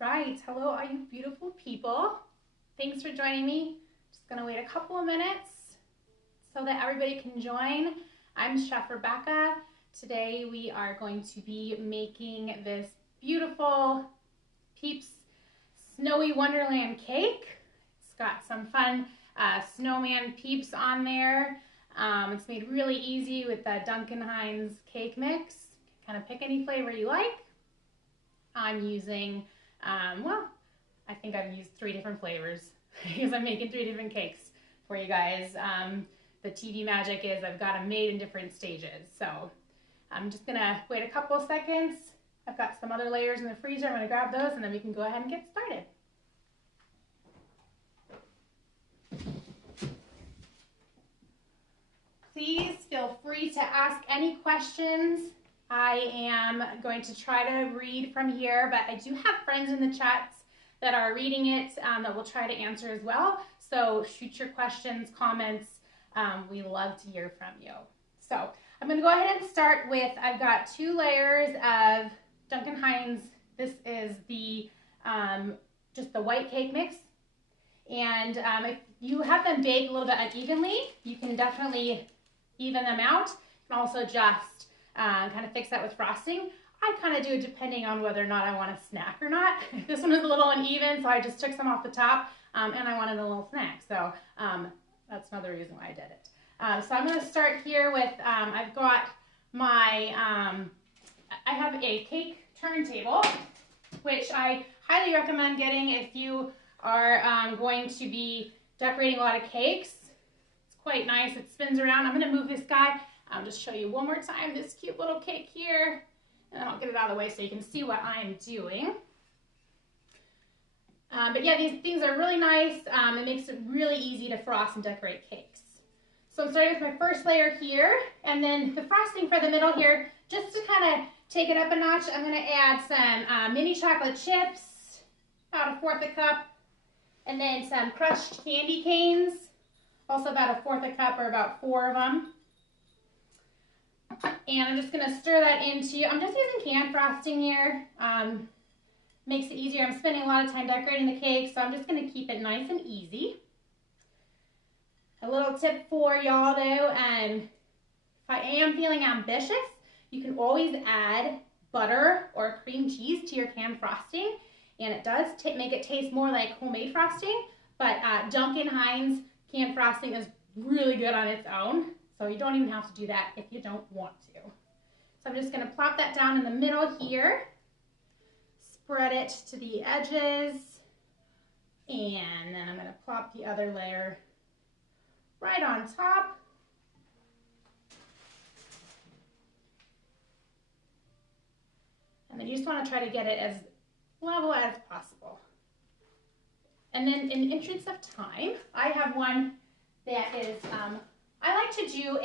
right, hello all you beautiful people. Thanks for joining me. Just gonna wait a couple of minutes so that everybody can join. I'm Chef Rebekah. Today we are going to be making this beautiful Peeps Snowy Wonderland cake. It's got some fun snowman peeps on there. It's made really easy with the Duncan Hines cake mix. Kind of pick any flavor you like. I'm using, well, I think I've used 3 different flavors because I'm making 3 different cakes for you guys. The TV magic is I've got them made in different stages. So I'm just gonna wait a couple of seconds. I've got some other layers in the freezer. I'm gonna grab those and then we can go ahead and get started. Please feel free to ask any questions. I am going to try to read from here, but I do have friends in the chats that are reading it that will try to answer as well. So shoot your questions, comments. We love to hear from you. So I'm going to go ahead and start with, I've got 2 layers of Duncan Hines. This is the just the white cake mix. And if you have them bake a little bit unevenly, you can definitely even them out. You can also just kind of fix that with frosting. I kind of do it depending on whether or not I want a snack or not. This one is a little uneven, so I just took some off the top, and I wanted a little snack. So that's another reason why I did it. So I'm going to start here with, I've got my, I have a cake turntable, which I highly recommend getting if you are going to be decorating a lot of cakes. It's quite nice. It spins around. I'm going to move this guy. I'll just show you one more time this cute little cake here, and then I'll get it out of the way so you can see what I'm doing. But yeah, these things are really nice. It makes it really easy to frost and decorate cakes. So I'm starting with my first layer here, and then the frosting for the middle here, just to kind of take it up a notch, I'm going to add some mini chocolate chips, about 1/4 cup, and then some crushed candy canes, also about 1/4 cup or about 4 of them. And I'm just going to stir that into, I'm just using canned frosting here. Makes it easier. I'm spending a lot of time decorating the cake, so I'm just going to keep it nice and easy. A little tip for y'all though, if I am feeling ambitious, you can always add butter or cream cheese to your canned frosting, and it does make it taste more like homemade frosting, but Duncan Hines canned frosting is really good on its own. So you don't even have to do that if you don't want to. So I'm just going to plop that down in the middle here, spread it to the edges, and then I'm going to plop the other layer right on top. And then you just want to try to get it as level as possible. And then in the interest of time, I have one that is, I like to do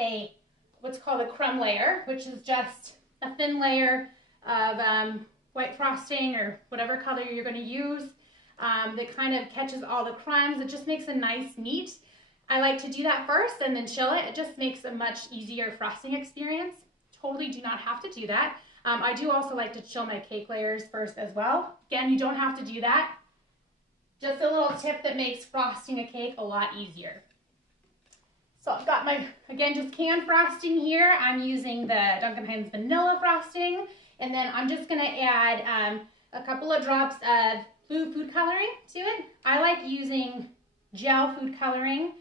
what's called a crumb layer, which is just a thin layer of white frosting or whatever color you're going to use that kind of catches all the crumbs. It just makes a nice meat. I like to do that first and then chill it. It just makes a much easier frosting experience. Totally do not have to do that. I do also like to chill my cake layers first as well. Again, you don't have to do that. Just a little tip that makes frosting a cake a lot easier. So I've got my, again, just canned frosting here. I'm using the Duncan Hines vanilla frosting. And then I'm just going to add a couple of drops of blue food coloring to it. I like using gel food coloring.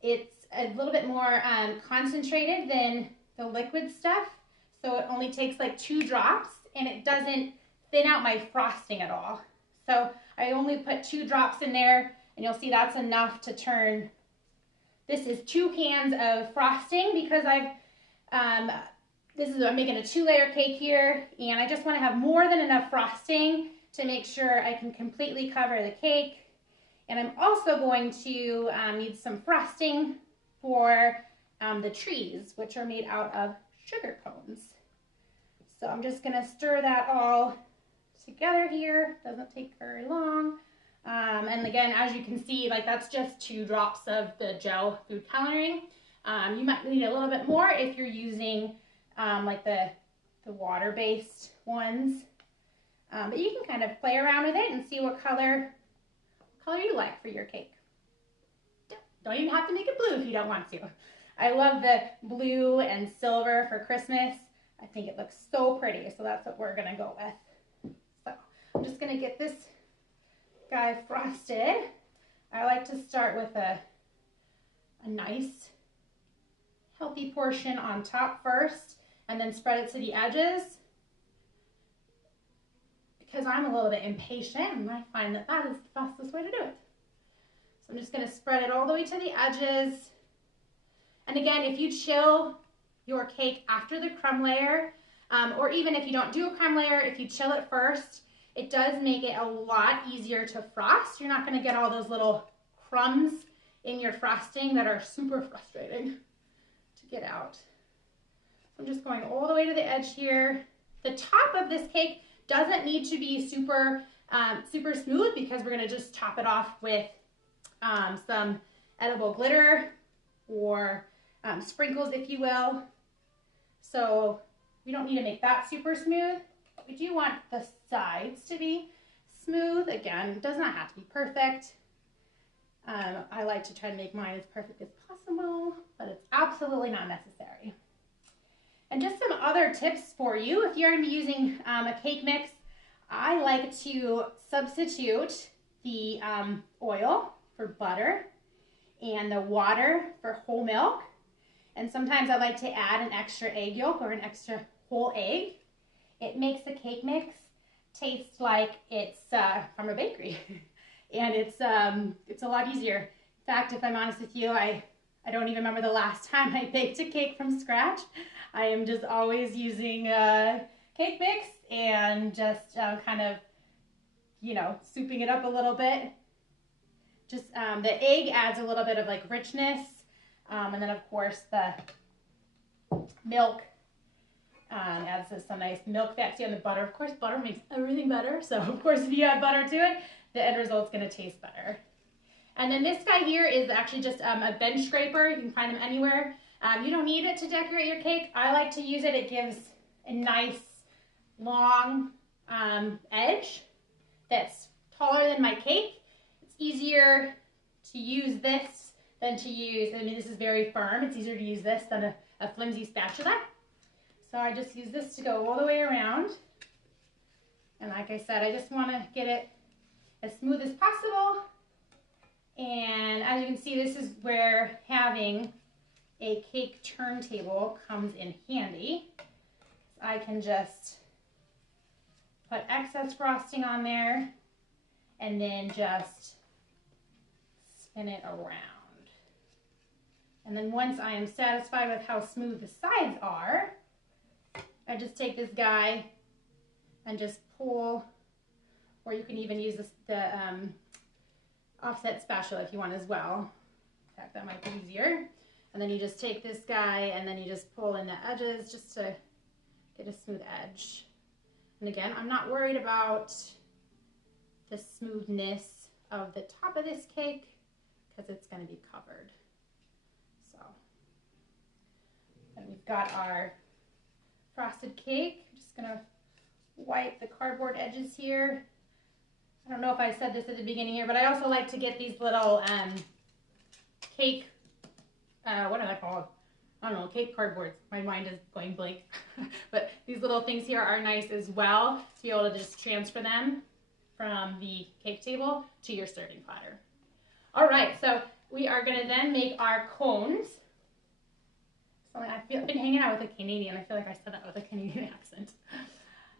It's a little bit more concentrated than the liquid stuff. So it only takes like 2 drops and it doesn't thin out my frosting at all. So I only put 2 drops in there and you'll see that's enough to turn. This is 2 cans of frosting because I'm making a 2-layer cake here, and I just want to have more than enough frosting to make sure I can completely cover the cake. And I'm also going to need some frosting for the trees, which are made out of sugar cones. So I'm just going to stir that all together here. Doesn't take very long. And again, as you can see, like that's just 2 drops of the gel food coloring. You might need a little bit more if you're using like the water-based ones. But you can kind of play around with it and see what color you like for your cake. Don't even have to make it blue if you don't want to. I love the blue and silver for Christmas. I think it looks so pretty, so that's what we're gonna go with. So I'm just gonna get this guy frosted. I like to start with a nice healthy portion on top first and then spread it to the edges, because I'm a little bit impatient and I find that that is the fastest way to do it. So I'm just going to spread it all the way to the edges. And again, if you chill your cake after the crumb layer, or even if you don't do a crumb layer, if you chill it first, it does make it a lot easier to frost. You're not going to get all those little crumbs in your frosting that are super frustrating to get out. So I'm just going all the way to the edge here. The top of this cake doesn't need to be super smooth, because we're going to just top it off with some edible glitter or sprinkles, if you will. So we don't need to make that super smooth. But we do want the sides to be smooth. Again, it does not have to be perfect. I like to try to make mine as perfect as possible, but it's absolutely not necessary. And just some other tips for you. If you're going to be using a cake mix, I like to substitute the oil for butter and the water for whole milk. And sometimes I like to add an extra egg yolk or an extra whole egg. It makes the cake mix taste like it's from a bakery. And it's a lot easier. In fact, if I'm honest with you, I don't even remember the last time I baked a cake from scratch. I am just always using cake mix and just kind of, you know, souping it up a little bit. Just the egg adds a little bit of like richness, and then of course the milk adds some nice milk fat. See, on the butter, of course, butter makes everything better. So of course, if you add butter to it, the end result's going to taste better. And then this guy here is actually just a bench scraper. You can find them anywhere. You don't need it to decorate your cake. I like to use it. It gives a nice long edge that's taller than my cake. It's easier to use this than to use, I mean, this is very firm. It's easier to use this than a flimsy spatula. So I just use this to go all the way around. And like I said, I just want to get it as smooth as possible. And as you can see, this is where having a cake turntable comes in handy. I can just put excess frosting on there and then just spin it around. And then once I am satisfied with how smooth the sides are, I just take this guy and just pull, or you can even use the offset spatula if you want as well. In fact, that might be easier. And then you just take this guy and then you just pull in the edges just to get a smooth edge. And again, I'm not worried about the smoothness of the top of this cake because it's going to be covered. So, and we've got our frosted cake. I'm just going to wipe the cardboard edges here. I don't know if I said this at the beginning here, but I also like to get these little cake, what are they called? I don't know, cake cardboards. My mind is going blank. But these little things here are nice as well to be able to just transfer them from the cake table to your serving platter. All right, so we are going to then make our cones. I've been hanging out with a Canadian. I feel like I said that with a Canadian accent.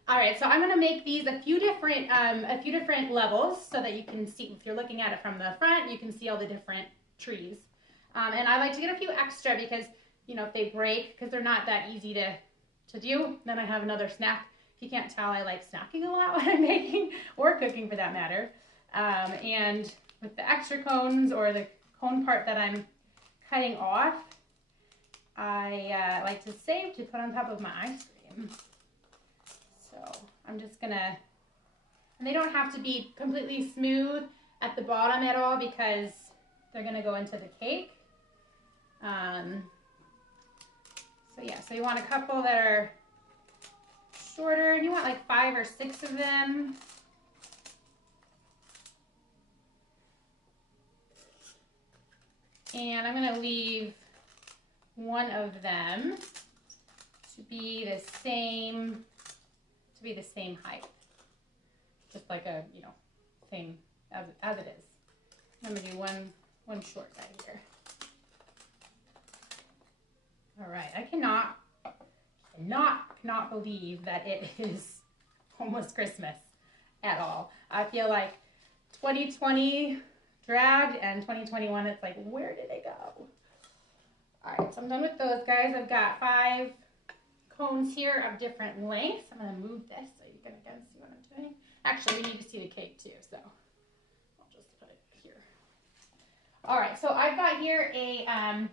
All right, so I'm going to make these a few different levels so that you can see, if you're looking at it from the front, you can see all the different trees. And I like to get a few extra because, you know, if they break, because they're not that easy to do, then I have another snack. If you can't tell, I like snacking a lot when I'm baking, or cooking for that matter. And with the extra cones, or the cone part that I'm cutting off, I like to save to put on top of my ice cream. So I'm just gonna, and they don't have to be completely smooth at the bottom at all because they're gonna go into the cake. So yeah, so you want a couple that are shorter, and you want like 5 or 6 of them. And I'm gonna leave one of them to be the same height. Just like a, you know, same as it is. I'm gonna do one short guy here. All right, I cannot believe that it is almost Christmas at all. I feel like 2020 dragged and 2021, it's like, where did it go? All right, so I'm done with those guys. I've got 5 cones here of different lengths. I'm gonna move this so you can again see what I'm doing. Actually, we need to see the cake too, so I'll just put it here. All right, so I've got here a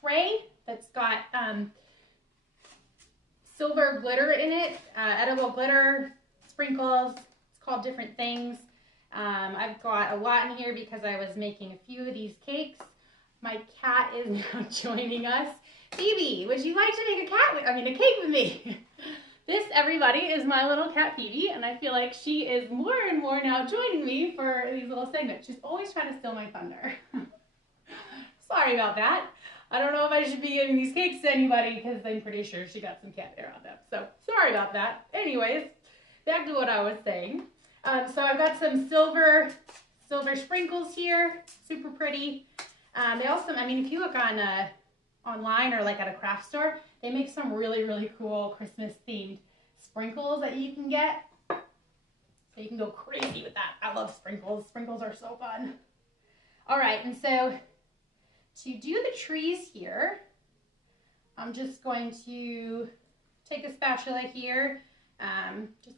tray that's got silver glitter in it, edible glitter, sprinkles. It's called different things. I've got a lot in here because I was making a few of these cakes. My cat is now joining us. Phoebe, would you like to make a cake with me? This, everybody, is my little cat Phoebe, and I feel like she is more and more now joining me for these little segments. She's always trying to steal my thunder. Sorry about that. I don't know if I should be giving these cakes to anybody because I'm pretty sure she got some cat hair on them. So, sorry about that. Anyways, back to what I was saying. So I've got some silver sprinkles here, super pretty. They also, I mean, if you look on online or like at a craft store, they make some really, really cool Christmas themed sprinkles that you can get. So you can go crazy with that. I love sprinkles. Sprinkles are so fun. All right, and so to do the trees here, I'm just going to take a spatula here, just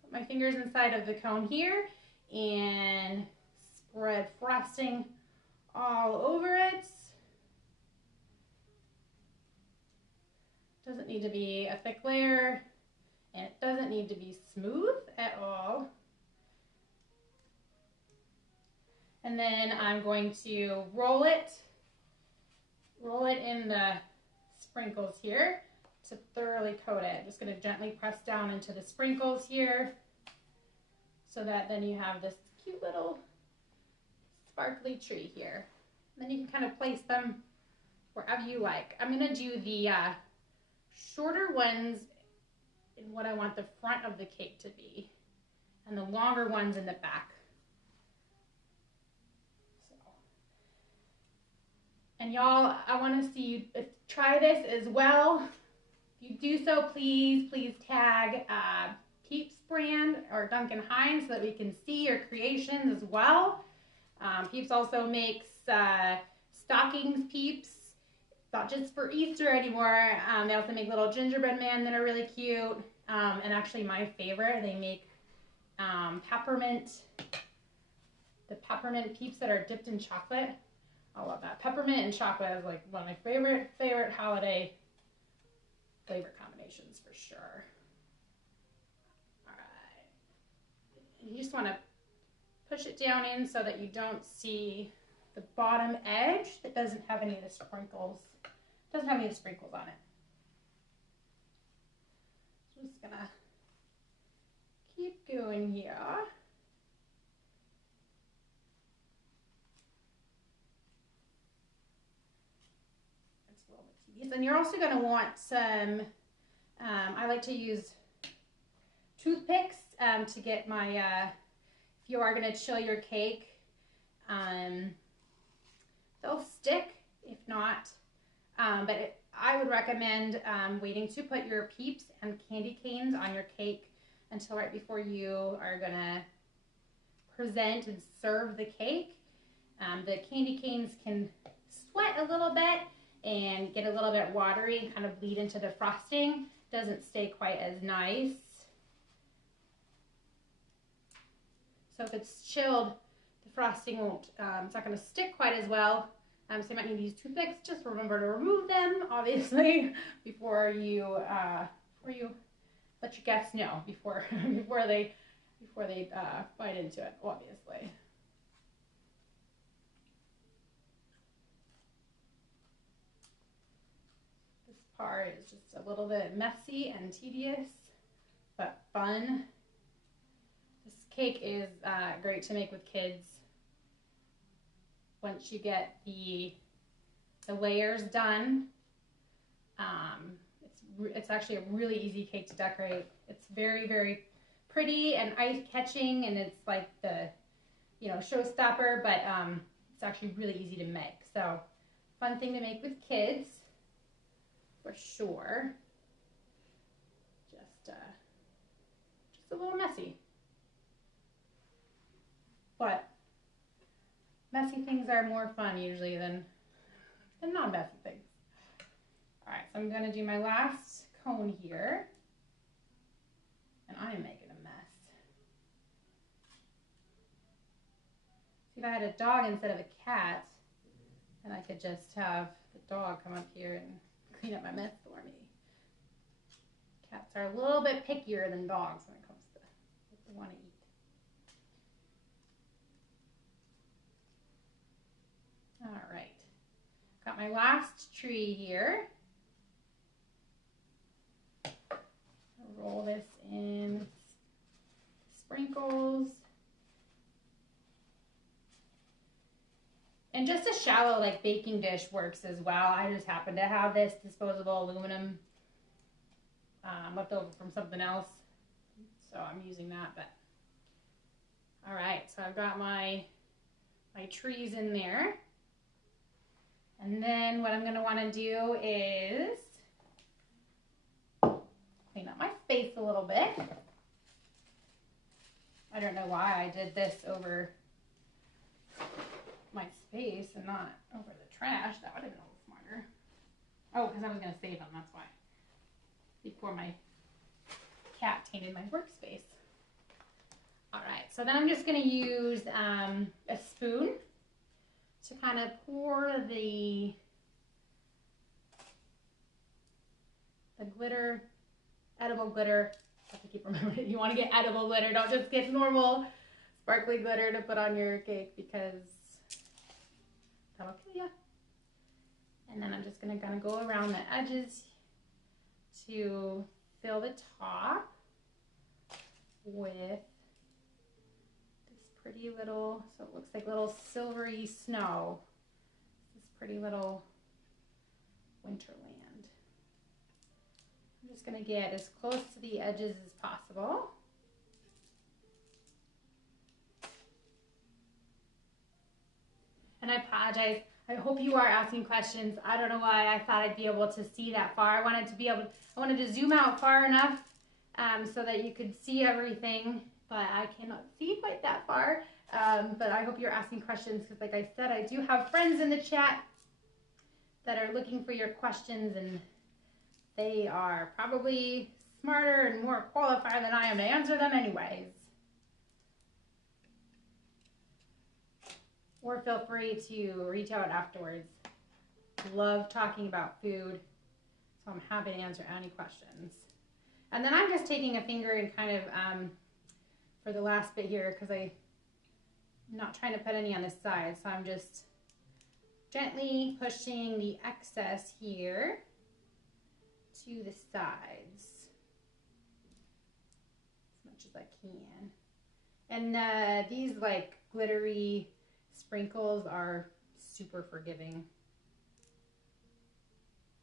put my fingers inside of the cone here and spread frosting all over it. Doesn't need to be a thick layer, and it doesn't need to be smooth at all. And then I'm going to roll it in the sprinkles here to thoroughly coat it. Just going to gently press down into the sprinkles here so that then you have this cute little sparkly tree here. And then you can kind of place them wherever you like. I'm going to do the shorter ones in what I want the front of the cake to be, and the longer ones in the back. So, and y'all, I want to see you try this as well. If you do so, please tag PEEPS brand or Duncan Hines so that we can see your creations as well. PEEPS also makes stockings, PEEPS. It's not just for Easter anymore. They also make little gingerbread men that are really cute. And actually my favorite, they make peppermint PEEPS that are dipped in chocolate. I love that. Peppermint and chocolate is like one of my favorite holiday flavor combinations for sure. All right. You just want to push it down in so that you don't see the bottom edge that doesn't have any of the sprinkles. Doesn't have any sprinkles on it. So I'm just gonna keep going here. That's a little bit tedious. And you're also gonna want some, I like to use toothpicks to get my, if you are gonna chill your cake, they'll stick if not. I would recommend waiting to put your PEEPS and candy canes on your cake until right before you are gonna present and serve the cake. The candy canes can sweat a little bit and get a little bit watery and kind of bleed into the frosting. Doesn't stay quite as nice. So if it's chilled, the frosting won't, it's not gonna stick quite as well. So you might need to use toothpicks. Just remember to remove them, obviously, before you let your guests know before they bite into it, obviously. This part is just a little bit messy and tedious, but fun. This cake is great to make with kids. Once you get the layers done, it's actually a really easy cake to decorate. It's very, very pretty and eye-catching, and it's like the, you know, showstopper, but it's actually really easy to make. So, fun thing to make with kids, for sure. Just a little messy. But messy things are more fun usually than non-messy things. All right, so I'm gonna do my last cone here, and I am making a mess. See, if I had a dog instead of a cat, then I could just have the dog come up here and clean up my mess for me. Cats are a little bit pickier than dogs when it comes to what they want to eat. All right, got my last tree here. Roll this in sprinkles. And just a shallow like baking dish works as well. I just happen to have this disposable aluminum left over from something else, so I'm using that. But all right, so I've got my trees in there, and then what I'm going to want to do is clean up my space a little bit. I don't know why I did this over my space and not over the trash. That would have been a little smarter. Oh, because I was going to save them, that's why. Before my cat tainted my workspace. All right, so then I'm just going to use a spoon to kind of pour the glitter, edible glitter. I have to keep remembering, you want to get edible glitter, don't just get normal sparkly glitter to put on your cake, because that'll kill you. And then I'm just going to kind of go around the edges to fill the top with this pretty little, so it looks like little silvery snow. This pretty little winterland. I'm just going to get as close to the edges as possible. And I apologize. I hope you are asking questions. I don't know why I thought I'd be able to see that far. I wanted to zoom out far enough so that you could see everything, but I cannot see quite that far. But I hope you're asking questions, because like I said, I do have friends in the chat that are looking for your questions, and they are probably smarter and more qualified than I am to answer them anyways. Or feel free to reach out afterwards. Love talking about food, so I'm happy to answer any questions. And then I'm just taking a finger and kind of, for the last bit here, because I'm not trying to put any on the side, so I'm just gently pushing the excess here to the sides as much as I can. And these like glittery sprinkles are super forgiving.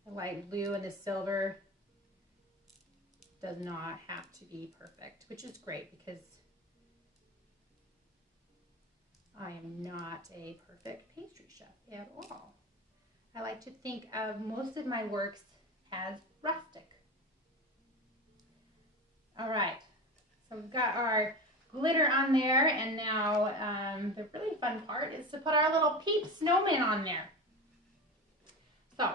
The light blue and the silver does not have to be perfect, which is great because I am not a perfect pastry chef at all. I like to think of most of my works as rustic. All right, so we've got our glitter on there, and now the really fun part is to put our little PEEPS snowmen on there. So,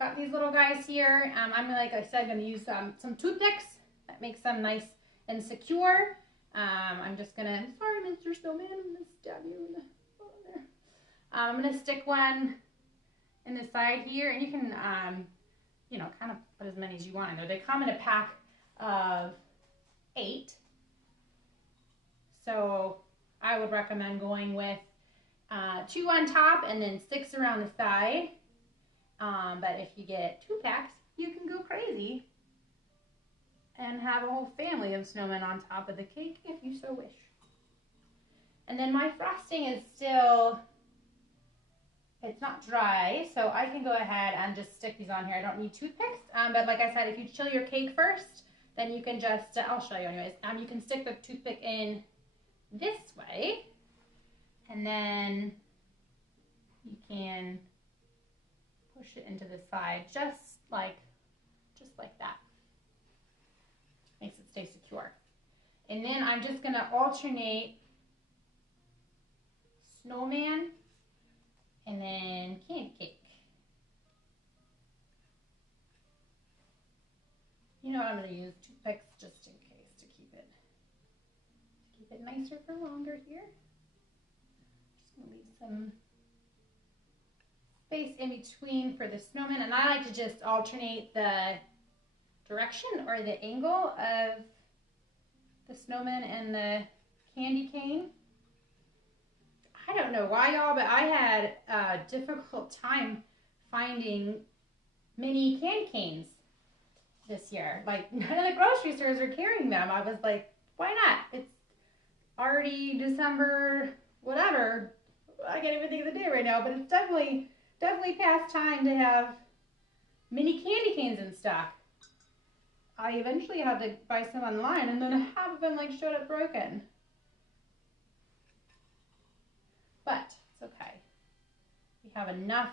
got these little guys here. I'm, like I said, going to use some toothpicks. That makes them nice and secure. I'm just going to, sorry Mr. Snowman, I'm going to stab you in the bottom there. I'm going to stick one in the side here, and you can, you know, kind of put as many as you want in there. They come in a pack of 8. So I would recommend going with 2 on top and then 6 around the side. But if you get 2 packs, you can go crazy and have a whole family of snowmen on top of the cake if you so wish. And then my frosting is still, it's not dry, so I can go ahead and just stick these on here. I don't need toothpicks, but like I said, if you chill your cake first, then you can just, I'll show you anyways, you can stick the toothpick in this way, and then you can push it into the side just like that. Makes it stay secure. And then I'm just gonna alternate snowman and then candy cake. You know what, I'm gonna use toothpicks just in case to keep it nicer for longer here. Just gonna leave some space in between for the snowman, and I like to just alternate the direction or the angle of the snowman and the candy cane. I don't know why, y'all, but I had a difficult time finding mini candy canes this year. Like, none of the grocery stores are carrying them. I was like, why not? It's already December, whatever. I can't even think of the day right now, but it's definitely past time to have mini candy canes in stock. I eventually had to buy some online, and then half of them like showed up broken. But it's okay. We have enough.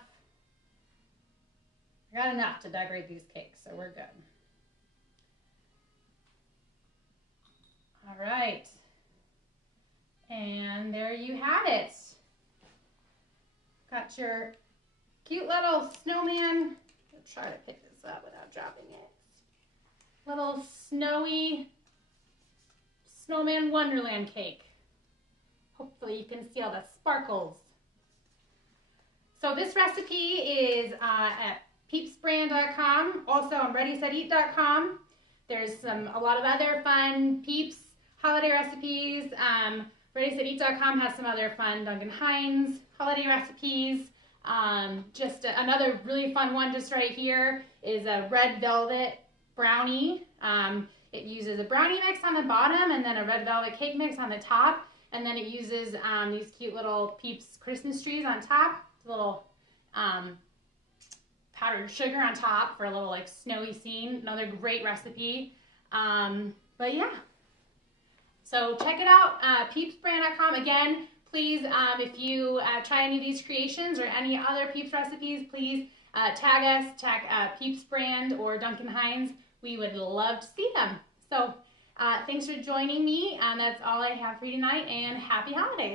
I got enough to decorate these cakes, so we're good. All right. And there you have it. Got your cute little snowman. I'll try to pick this up without dropping it. Little snowy snowman wonderland cake. Hopefully you can see all the sparkles. So this recipe is at PEEPSbrand.com, also on ReadySetEat.com. There's a lot of other fun Peeps holiday recipes. ReadySetEat.com has some other fun Duncan Hines holiday recipes. Just another really fun one just right here is a red velvet brownie. It uses a brownie mix on the bottom and then a red velvet cake mix on the top. And then it uses these cute little Peeps Christmas trees on top, little powdered sugar on top for a little like snowy scene. Another great recipe. But yeah, so check it out, PEEPSbrand.com. Again, please, if you try any of these creations or any other Peeps recipes, please tag us, tag Peeps Brand or Duncan Hines. We would love to see them. So thanks for joining me. That's all I have for you tonight, and happy holidays.